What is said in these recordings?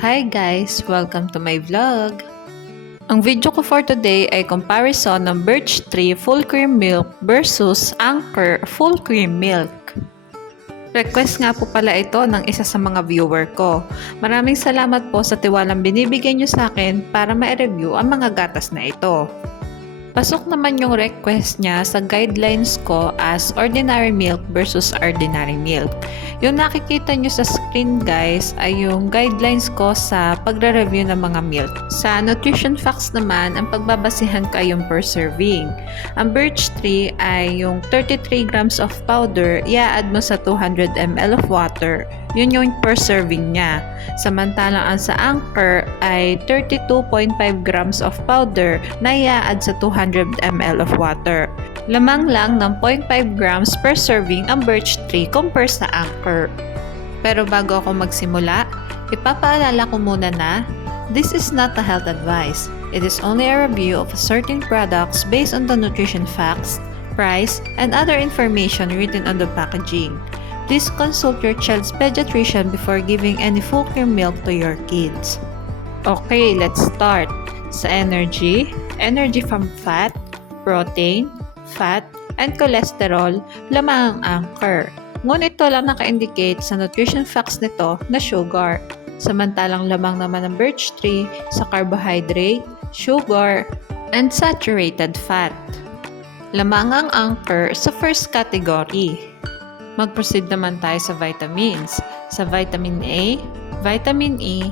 Hi guys! Welcome to my vlog! Ang video ko for today ay comparison ng Birch Tree Full Cream Milk versus Anchor Full Cream Milk. Request nga po pala ito ng isa sa mga viewer ko. Maraming salamat po sa tiwalang binibigay nyo sa akin para ma-review ang mga gatas na ito. Pasok naman yung request niya sa guidelines ko as ordinary milk versus ordinary milk. Yung nakikita nyo sa screen guys ay yung guidelines ko sa pagre-review ng mga milk. Sa nutrition facts naman, ang pagbabasihan ko ay yung per serving. Ang Birch Tree ay yung 33 grams of powder, i-add mo sa 200 ml of water. Yun yung per serving niya. Samantalang ang sa Anchor ay 32.5 grams of powder na i-add sa 200 ml of water. Lamang lang ng 0.5 grams per serving ang Birch Tree compare sa Anchor. Pero bago ako magsimula, ipapaalala ko muna na this is not a health advice. It is only a review of certain products based on the nutrition facts, price, and other information written on the packaging. Please consult your child's pediatrician before giving any full cream milk to your kids. Okay, let's start. Sa energy from fat, protein, fat, and cholesterol, lamang ang Anchor. Ngunit ito lang naka-indicate sa nutrition facts nito na sugar. Samantalang lamang naman ng Birch Tree sa carbohydrate, sugar, and saturated fat. Lamang ang Anchor sa first category. Mag-proceed naman tayo sa vitamins. Sa vitamin A, vitamin E,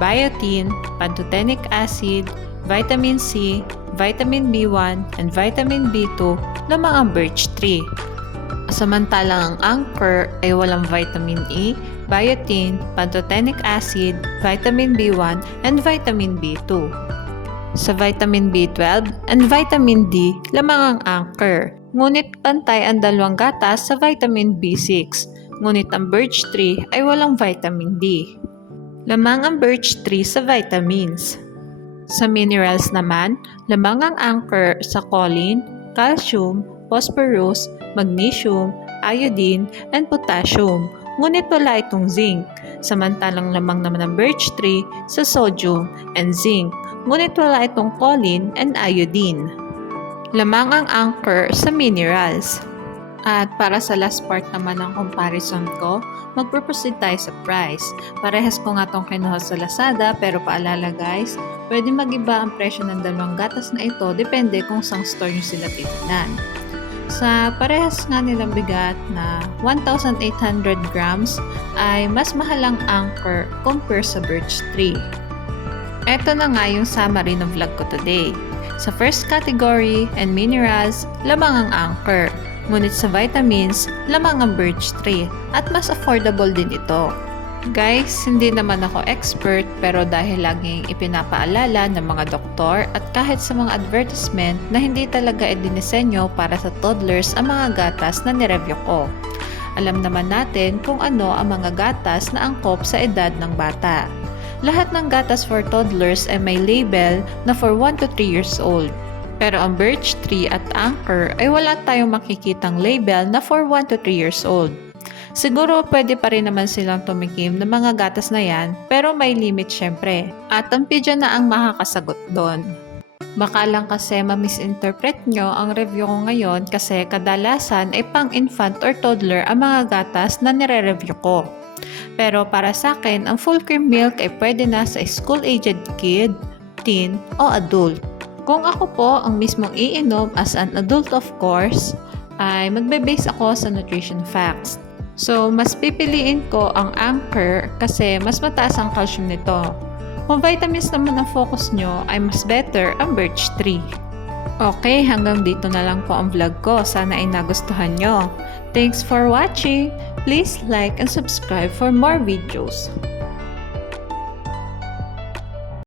biotin, pantothenic acid, vitamin C, vitamin B1, and vitamin B2 lamang ang Birch Tree. Samantalang ang Anchor ay walang vitamin E, biotin, pantothenic acid, vitamin B1, and vitamin B2. Sa vitamin B12 and vitamin D lamang ang Anchor. Ngunit pantay ang dalawang gatas sa vitamin B6. Ngunit ang Birch Tree ay walang vitamin D. Lamang ang Birch Tree sa vitamins. Sa minerals naman, lamang ang Anchor sa choline, calcium, phosphorus, magnesium, iodine, and potassium. Ngunit wala itong zinc. Samantalang lamang naman ang Birch Tree sa sodium and zinc. Ngunit wala itong choline and iodine. Lamang ang Anchor sa minerals. At para sa last part naman ng comparison ko, magpo-proceed tayo sa price. Parehas ko nga itong kinuha sa Lazada pero paalala guys, pwede mag-iba ang presyo ng dalawang gatas na ito depende kung saan store nyo sila titignan. Sa parehas nga nilang bigat na 1,800 grams ay mas mahal ang Anchor compare sa Birch Tree. Ito na nga yung summary ng vlog ko today. Sa first category and minerals, lamang ang Anchor. Ngunit sa vitamins, lamang ang Birch Tree at mas affordable din ito. Guys, hindi naman ako expert pero dahil laging ipinapaalala ng mga doktor at kahit sa mga advertisement na hindi talaga idinisenyo para sa toddlers ang mga gatas na nireview ko. Alam naman natin kung ano ang mga gatas na angkop sa edad ng bata. Lahat ng gatas for toddlers ay may label na for 1 to 3 years old. Pero ang Birch Tree at Anchor ay wala tayong makikitang label na for 1 to 3 years old. Siguro pwede pa rin naman silang tumikim ng mga gatas na yan pero may limit syempre. At ang pidya na ang makakasagot doon. Baka lang kasi ma-misinterpret nyo ang review ko ngayon kasi kadalasan ay pang-infant or toddler ang mga gatas na nire-review ko. Pero para sa akin, ang full cream milk ay pwede na sa school-aged kid, teen, o adult. Kung ako po ang mismong iinom as an adult of course, ay magbe-base ako sa nutrition facts. So, mas pipiliin ko ang Anchor kasi mas mataas ang calcium nito. Kung vitamins naman ang focus nyo, ay mas better ang Birch Tree. Okay, hanggang dito na lang po ang vlog ko. Sana ay nagustuhan nyo. Thanks for watching. Please like and subscribe for more videos.